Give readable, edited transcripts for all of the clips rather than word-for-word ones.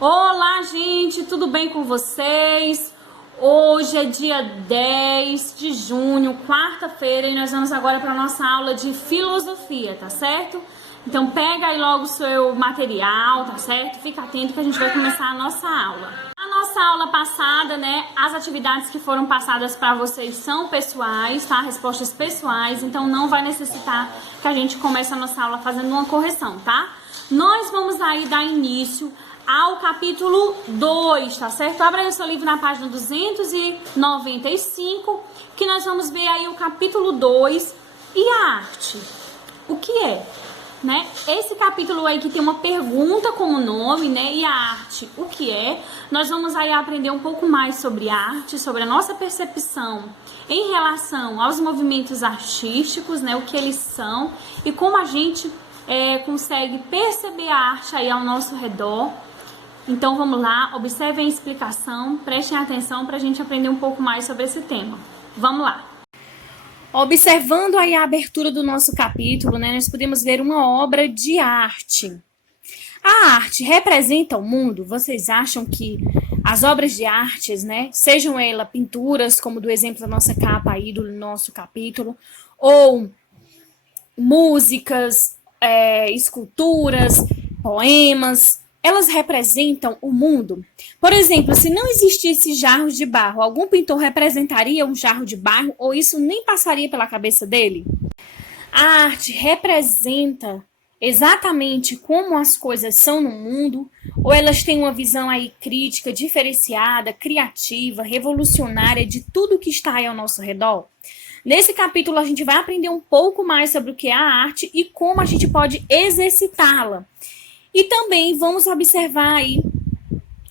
Olá, gente, tudo bem com vocês? Hoje é dia 10 de junho, quarta-feira, e nós vamos agora para a nossa aula de filosofia, tá certo? Então pega aí logo o seu material, tá certo? Fica atento que a gente vai começar a nossa aula. A nossa aula passada, né, as atividades que foram passadas para vocês são pessoais, tá? Respostas pessoais, então não vai necessitar que a gente comece a nossa aula fazendo uma correção, tá? Nós vamos aí dar início ao capítulo 2, tá certo? Abra aí o seu livro na página 295, que nós vamos ver aí o capítulo 2 e a arte. O que é? Né? Esse capítulo aí que tem uma pergunta como nome, né? E a arte, o que é? Nós vamos aí aprender um pouco mais sobre arte, sobre a nossa percepção em relação aos movimentos artísticos, né? O que eles são e como a gente consegue perceber a arte aí ao nosso redor. Então vamos lá, observem a explicação, prestem atenção para a gente aprender um pouco mais sobre esse tema. Vamos lá! Observando aí a abertura do nosso capítulo, né, nós podemos ver uma obra de arte. A arte representa o mundo? Vocês acham que as obras de artes, né, sejam elas pinturas, como do exemplo da nossa capa aí do nosso capítulo, ou músicas, esculturas, poemas, elas representam o mundo? Por exemplo, se não existisse jarros de barro, algum pintor representaria um jarro de barro ou isso nem passaria pela cabeça dele? A arte representa exatamente como as coisas são no mundo ou elas têm uma visão aí crítica, diferenciada, criativa, revolucionária de tudo que está aí ao nosso redor? Nesse capítulo a gente vai aprender um pouco mais sobre o que é a arte e como a gente pode exercitá-la. E também vamos observar aí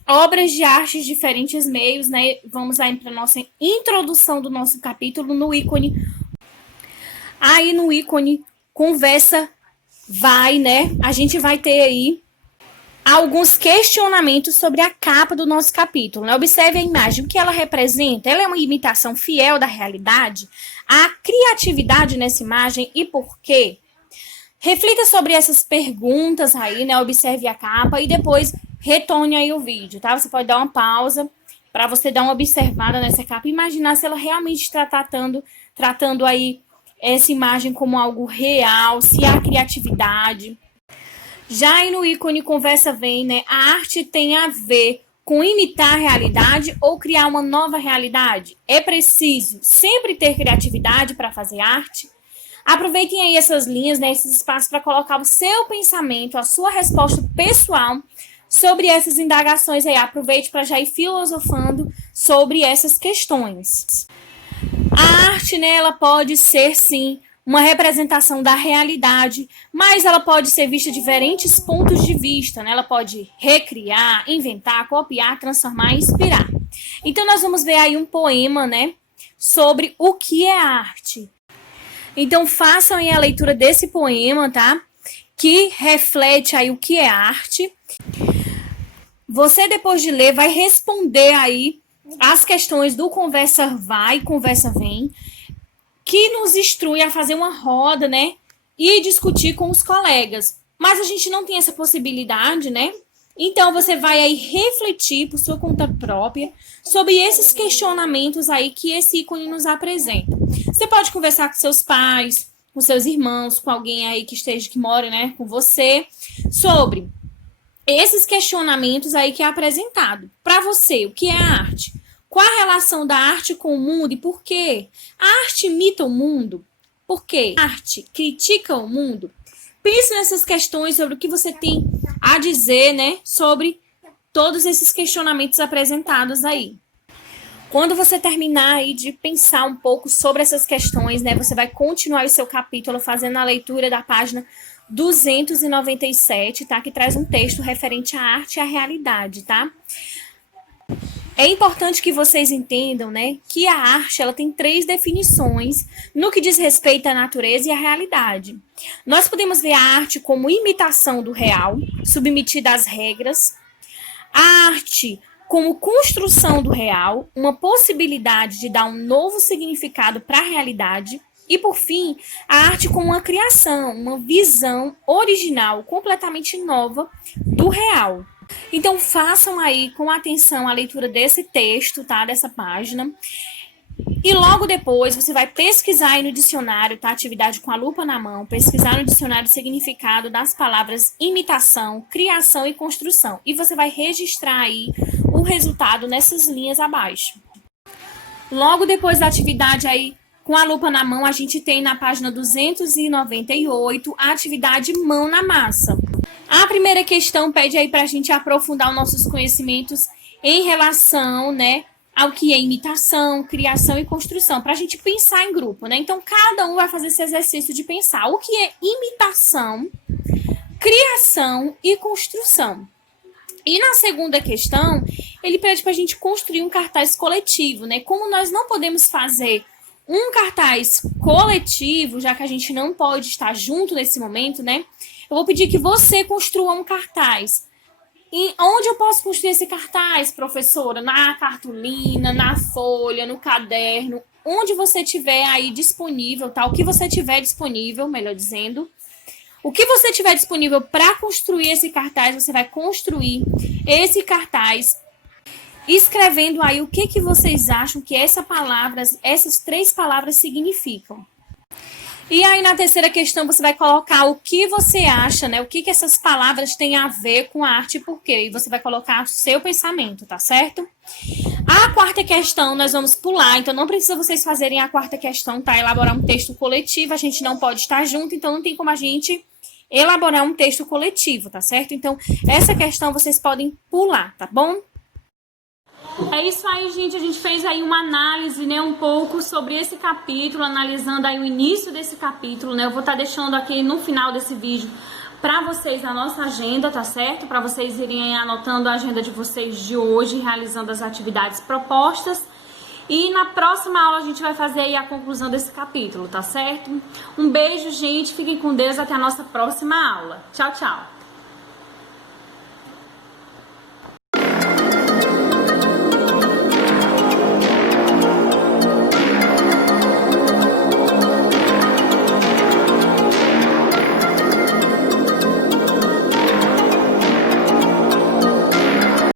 obras de arte de diferentes meios, né? Vamos aí para a nossa introdução do nosso capítulo no ícone. Aí no ícone conversa vai, né? A gente vai ter aí alguns questionamentos sobre a capa do nosso capítulo, né? Observe a imagem, o que ela representa? Ela é uma imitação fiel da realidade? A criatividade nessa imagem e por quê? Reflita sobre essas perguntas aí, né? Observe a capa e depois retorne aí o vídeo, tá? Você pode dar uma pausa para você dar uma observada nessa capa e imaginar se ela realmente está tratando aí essa imagem como algo real, se há criatividade. Já aí no ícone conversa vem, né? A arte tem a ver com imitar a realidade ou criar uma nova realidade? É preciso sempre ter criatividade para fazer arte? Aproveitem aí essas linhas, né, esses espaços para colocar o seu pensamento, a sua resposta pessoal sobre essas indagações aí. Aproveite para já ir filosofando sobre essas questões. A arte, né, ela pode ser, sim, uma representação da realidade, mas ela pode ser vista de diferentes pontos de vista, né? Ela pode recriar, inventar, copiar, transformar e inspirar. Então, nós vamos ver aí um poema, né, sobre o que é arte. Então, façam aí a leitura desse poema, tá? Que reflete aí o que é arte. Você, depois de ler, vai responder aí as questões do Conversa Vai, Conversa Vem, que nos instrui a fazer uma roda, né? E discutir com os colegas. Mas a gente não tem essa possibilidade, né? Então, você vai aí refletir por sua conta própria sobre esses questionamentos aí que esse ícone nos apresenta. Você pode conversar com seus pais, com seus irmãos, com alguém aí que mora, né, com você, sobre esses questionamentos aí que é apresentado. Para você, o que é a arte? Qual a relação da arte com o mundo e por quê? A arte imita o mundo? Por quê? A arte critica o mundo? Pense nessas questões sobre o que você tem a dizer, né, sobre todos esses questionamentos apresentados aí. Quando você terminar aí de pensar um pouco sobre essas questões, né, você vai continuar o seu capítulo fazendo a leitura da página 297, tá, que traz um texto referente à arte e à realidade, tá? É importante que vocês entendam, né, que a arte ela tem 3 definições no que diz respeito à natureza e à realidade. Nós podemos ver a arte como imitação do real, submetida às regras. A arte como construção do real, uma possibilidade de dar um novo significado para a realidade. E, por fim, a arte como uma criação, uma visão original, completamente nova do real. Então, façam aí com atenção a leitura desse texto, tá? Dessa página. E logo depois você vai pesquisar aí no dicionário, tá? Atividade com a lupa na mão, pesquisar no dicionário o significado das palavras imitação, criação e construção. E você vai registrar aí o resultado nessas linhas abaixo. Logo depois da atividade aí com a lupa na mão, a gente tem na página 298 a atividade mão na massa. A primeira questão pede aí para a gente aprofundar os nossos conhecimentos em relação, né, ao que é imitação, criação e construção, para a gente pensar em grupo, né? Então, cada um vai fazer esse exercício de pensar o que é imitação, criação e construção. E na segunda questão, ele pede para a gente construir um cartaz coletivo, né? Como nós não podemos fazer um cartaz coletivo, já que a gente não pode estar junto nesse momento, né? Eu vou pedir que você construa um cartaz. E onde eu posso construir esse cartaz, professora? Na cartolina, na folha, no caderno, onde você tiver aí disponível, tá? O que você tiver disponível, melhor dizendo. O que você tiver disponível para construir esse cartaz, você vai construir esse cartaz escrevendo aí o que vocês acham que essas 3 palavras significam. E aí, na terceira questão, você vai colocar o que você acha, né? O que essas palavras têm a ver com a arte e por quê. E você vai colocar o seu pensamento, tá certo? A quarta questão nós vamos pular, então não precisa vocês fazerem a quarta questão, tá? Elaborar um texto coletivo, a gente não pode estar junto, então não tem como a gente elaborar um texto coletivo, tá certo? Então, essa questão vocês podem pular, tá bom? É isso aí, gente. A gente fez aí uma análise, né, um pouco sobre esse capítulo, analisando aí o início desse capítulo, né? Eu vou estar deixando aqui no final desse vídeo para vocês a nossa agenda, tá certo? Para vocês irem anotando a agenda de vocês de hoje, realizando as atividades propostas. E na próxima aula a gente vai fazer aí a conclusão desse capítulo, tá certo? Um beijo, gente. Fiquem com Deus. Até a nossa próxima aula. Tchau, tchau.